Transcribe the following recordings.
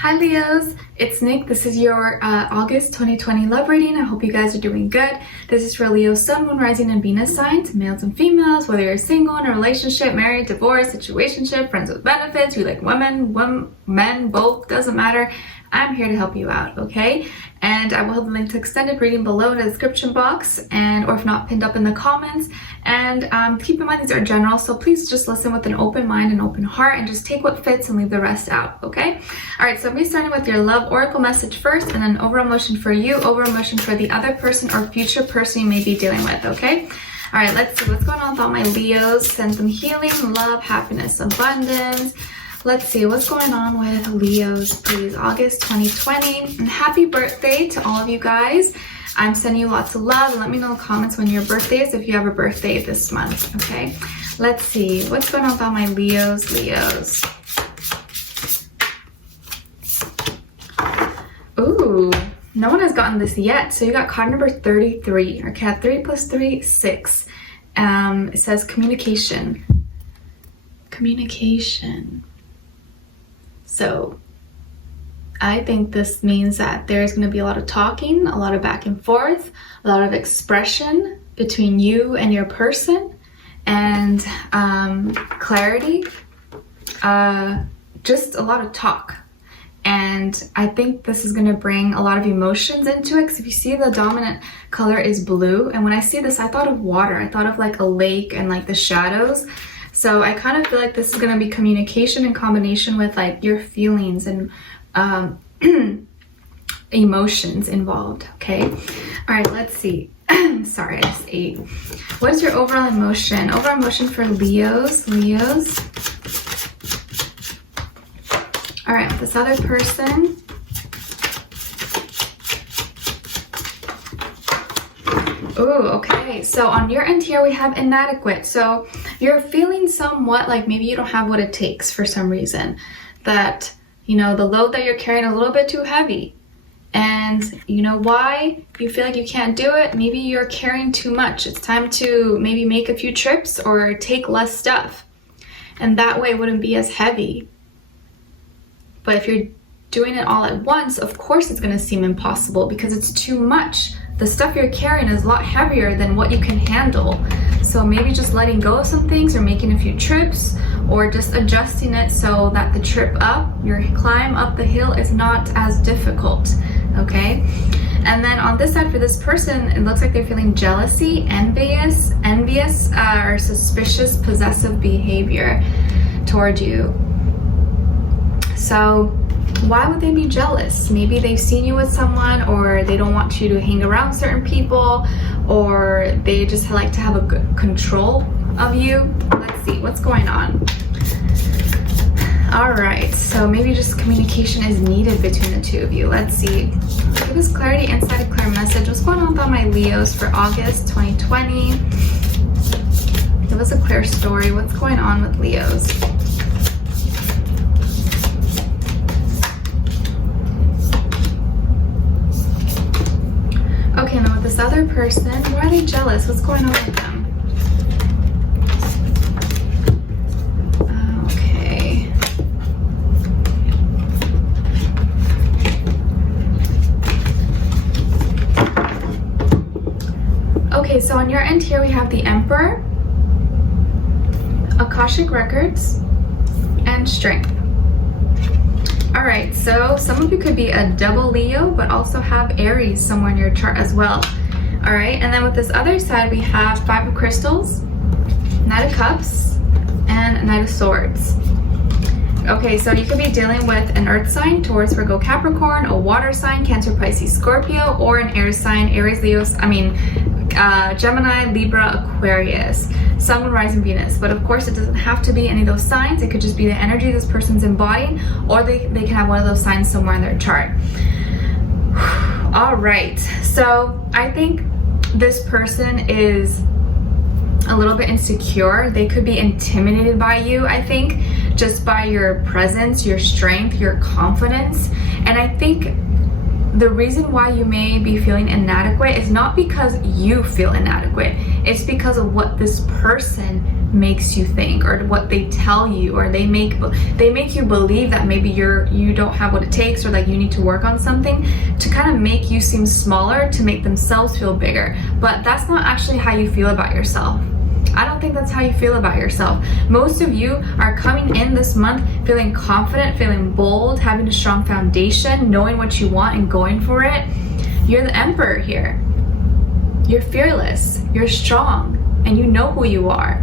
Hi Leos, it's Nick. This is your August 2020 love reading. I hope you guys are doing good. This is for Leo, Sun, Moon, Rising, and Venus signs, males and females, whether you're single, in a relationship, married, divorced, situationship, friends with benefits, you like women, men, both, doesn't matter. I'm here to help you out, okay? And I will have the link to extended reading below in the description box, or if not, pinned up in the comments. And keep in mind these are general, so please just listen with an open mind and open heart and just take what fits and leave the rest out, okay? All right, so I'm gonna be starting with your love oracle message first, and then overall emotion for you, overall emotion for the other person or future person you may be dealing with, okay? All right, let's see what's going on with all my Leos. Send them healing, love, happiness, abundance. Let's see what's going on with Leos, please. August 2020. And happy birthday to all of you guys. I'm sending you lots of love. And let me know in the comments when your birthday is if you have a birthday this month, okay? Let's see what's going on with all my Leos. Ooh, no one has gotten this yet. So you got card number 33. Okay, 3 plus 3, 6. It says communication. So I think this means that there's going to be a lot of talking, a lot of back and forth, a lot of expression between you and your person, and clarity, just a lot of talk. And I think this is going to bring a lot of emotions into it, because if you see, the dominant color is blue, and when I see this I thought of water. I thought of like a lake and like the shadows. So I kind of feel like this is going to be communication in combination with like your feelings and emotions involved, okay? All right, let's see. Sorry, I just ate. What is your overall emotion? Overall emotion for Leos. All right, this other person. Oh, okay. So on your end here, we have inadequate. So you're feeling somewhat like maybe you don't have what it takes for some reason. That, you know, the load that you're carrying is a little bit too heavy. And you know why you feel like you can't do it? Maybe you're carrying too much. It's time to maybe make a few trips or take less stuff. And that way it wouldn't be as heavy. But if you're doing it all at once, of course it's going to seem impossible because it's too much. The stuff you're carrying is a lot heavier than what you can handle. So maybe just letting go of some things, or making a few trips, or just adjusting it so that the trip up, your climb up the hill, is not as difficult, okay? And then on this side for this person, it looks like they're feeling jealousy, envious, or suspicious, possessive behavior toward you. So why would they be jealous? Maybe they've seen you with someone, or they don't want you to hang around certain people, or they just like to have a good control of you. Let's see what's going on. All right, so maybe just communication is needed between the two of you. Let's see. Give us clarity inside a clear message. What's going on with my Leos for August 2020? Give us a clear story. What's going on with Leos? Okay, now with this other person, why are they jealous? What's going on with them? Okay. Okay, so on your end here we have the Emperor, Akashic Records, and Strength. All right, so some of you could be a double Leo, but also have Aries somewhere in your chart as well. All right, and then with this other side, we have 5 of Crystals, Knight of Cups, and Knight of Swords. Okay, so you could be dealing with an Earth sign, Taurus, Virgo, Capricorn, a Water sign, Cancer, Pisces, Scorpio, or an Air sign, Aries, Gemini, Libra, Aquarius, Sun, Moon, Rising, Venus. But of course, it doesn't have to be any of those signs. It could just be the energy this person's embodying, or they can have one of those signs somewhere in their chart. All right, so I think this person is a little bit insecure. They could be intimidated by you, I think, just by your presence, your strength, your confidence. And I think the reason why you may be feeling inadequate is not because you feel inadequate. It's because of what this person makes you think, or what they tell you, or they make you believe that maybe you don't have what it takes, or like you need to work on something to kind of make you seem smaller, to make themselves feel bigger. But that's not actually how you feel about yourself. I don't think that's how you feel about yourself. Most of you are coming in this month feeling confident, feeling bold, having a strong foundation, knowing what you want and going for it. You're the emperor here. You're fearless, you're strong, and you know who you are.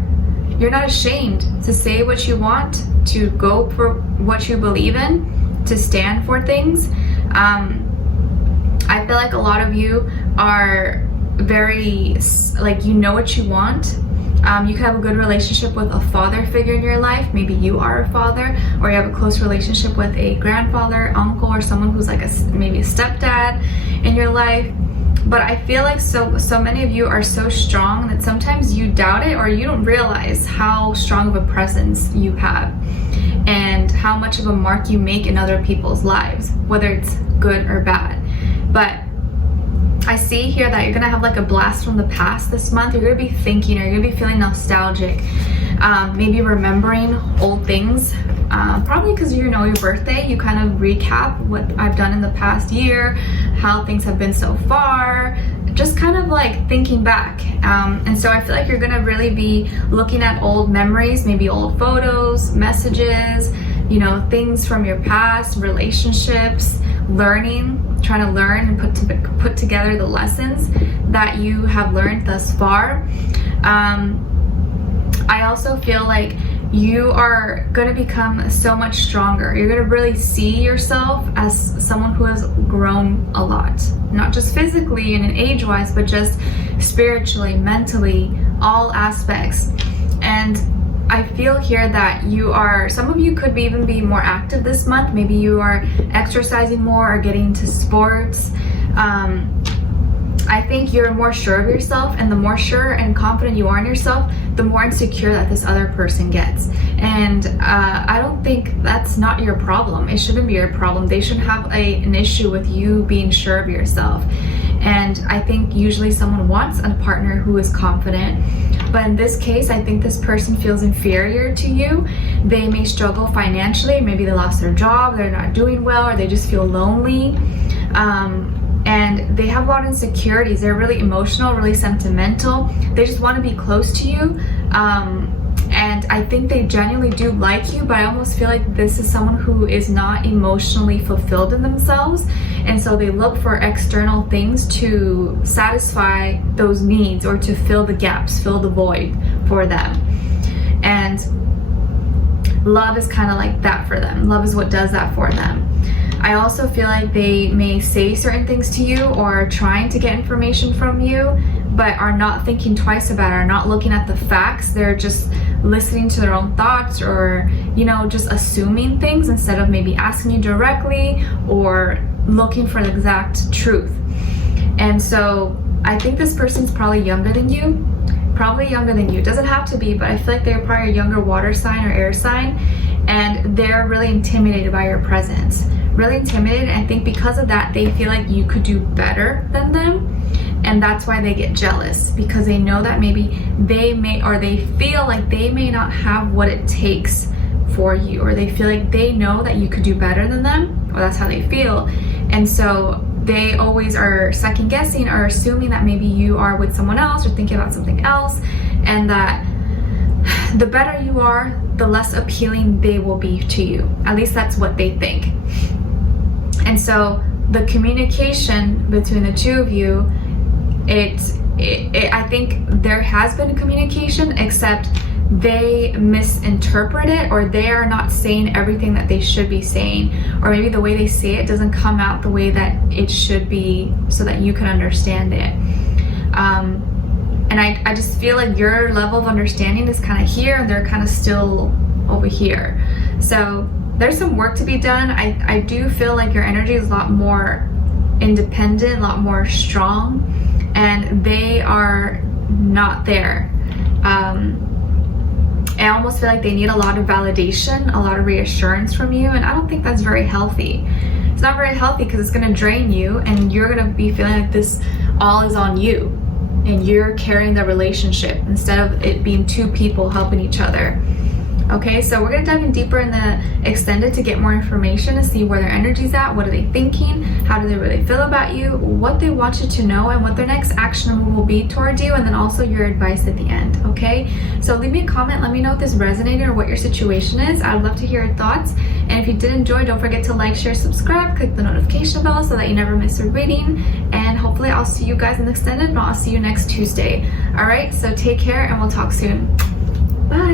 You're not ashamed to say what you want, to go for what you believe in, to stand for things. I feel like a lot of you are very, like, you know what you want. You can have a good relationship with a father figure in your life. Maybe you are a father, or you have a close relationship with a grandfather, uncle, or someone who's like maybe a stepdad in your life. But I feel like so many of you are so strong that sometimes you doubt it, or you don't realize how strong of a presence you have and how much of a mark you make in other people's lives, whether it's good or bad. But I see here that you're gonna have like a blast from the past this month. You're gonna be thinking, or you're gonna be feeling nostalgic, maybe remembering old things. Probably because you know your birthday, you kind of recap what I've done in the past year, how things have been so far, just kind of like thinking back. And so I feel like you're gonna really be looking at old memories, maybe old photos, messages, you know, things from your past, relationships, trying to learn and put together the lessons that you have learned thus far. I also feel like you are going to become so much stronger. You're going to really see yourself as someone who has grown a lot, not just physically and age-wise, but just spiritually, mentally, all aspects. And I feel here that some of you could even be more active this month. Maybe you are exercising more or getting into sports. I think you're more sure of yourself, and the more sure and confident you are in yourself, the more insecure that this other person gets. And I don't think that's not your problem. It shouldn't be your problem. They shouldn't have an issue with you being sure of yourself. And I think usually someone wants a partner who is confident. But in this case, I think this person feels inferior to you. They may struggle financially. Maybe they lost their job, they're not doing well, or they just feel lonely. And they have a lot of insecurities. They're really emotional, really sentimental. They just want to be close to you. And I think they genuinely do like you, but I almost feel like this is someone who is not emotionally fulfilled in themselves. And so they look for external things to satisfy those needs, or to fill the gaps, fill the void for them. And love is kind of like that for them. Love is what does that for them. I also feel like they may say certain things to you, or are trying to get information from you, but are not thinking twice about it, are not looking at the facts. They're just listening to their own thoughts, or, you know, just assuming things instead of maybe asking you directly or looking for the exact truth. And so I think this person's probably younger than you. Doesn't have to be, but I feel like they're probably a younger water sign or air sign, and they're really intimidated by your presence. Really intimidated, and I think because of that, they feel like you could do better than them. And that's why they get jealous, because they know that maybe they may, or they feel like they may not have what it takes for you, or they feel like they know that you could do better than them, or that's how they feel. And so they always are second guessing, or assuming that maybe you are with someone else, or thinking about something else, and that the better you are, the less appealing they will be to you. At least that's what they think. And so the communication between the two of you, I think there has been communication, except they misinterpret it, or they are not saying everything that they should be saying, or maybe the way they say it doesn't come out the way that it should be, so that you can understand it. And I just feel like your level of understanding is kind of here, and they're kind of still over here. So there's some work to be done. I do feel like your energy is a lot more independent, a lot more strong, and they are not there. I almost feel like they need a lot of validation, a lot of reassurance from you, and I don't think that's very healthy. It's not very healthy, because it's going to drain you, and you're going to be feeling like this all is on you. and you're carrying the relationship instead of it being two people helping each other. Okay, so we're gonna dive in deeper in the extended to get more information to see where their energy's at, what are they thinking, how do they really feel about you, what they want you to know, and what their next action move will be towards you, and then also your advice at the end. Okay, so leave me a comment, let me know if this resonated or what your situation is. I would love to hear your thoughts, and if you did enjoy, don't forget to like, share, subscribe, click the notification bell so that you never miss a reading, and hopefully I'll see you guys in the extended, and I'll see you next Tuesday. All right, so take care and we'll talk soon. Bye.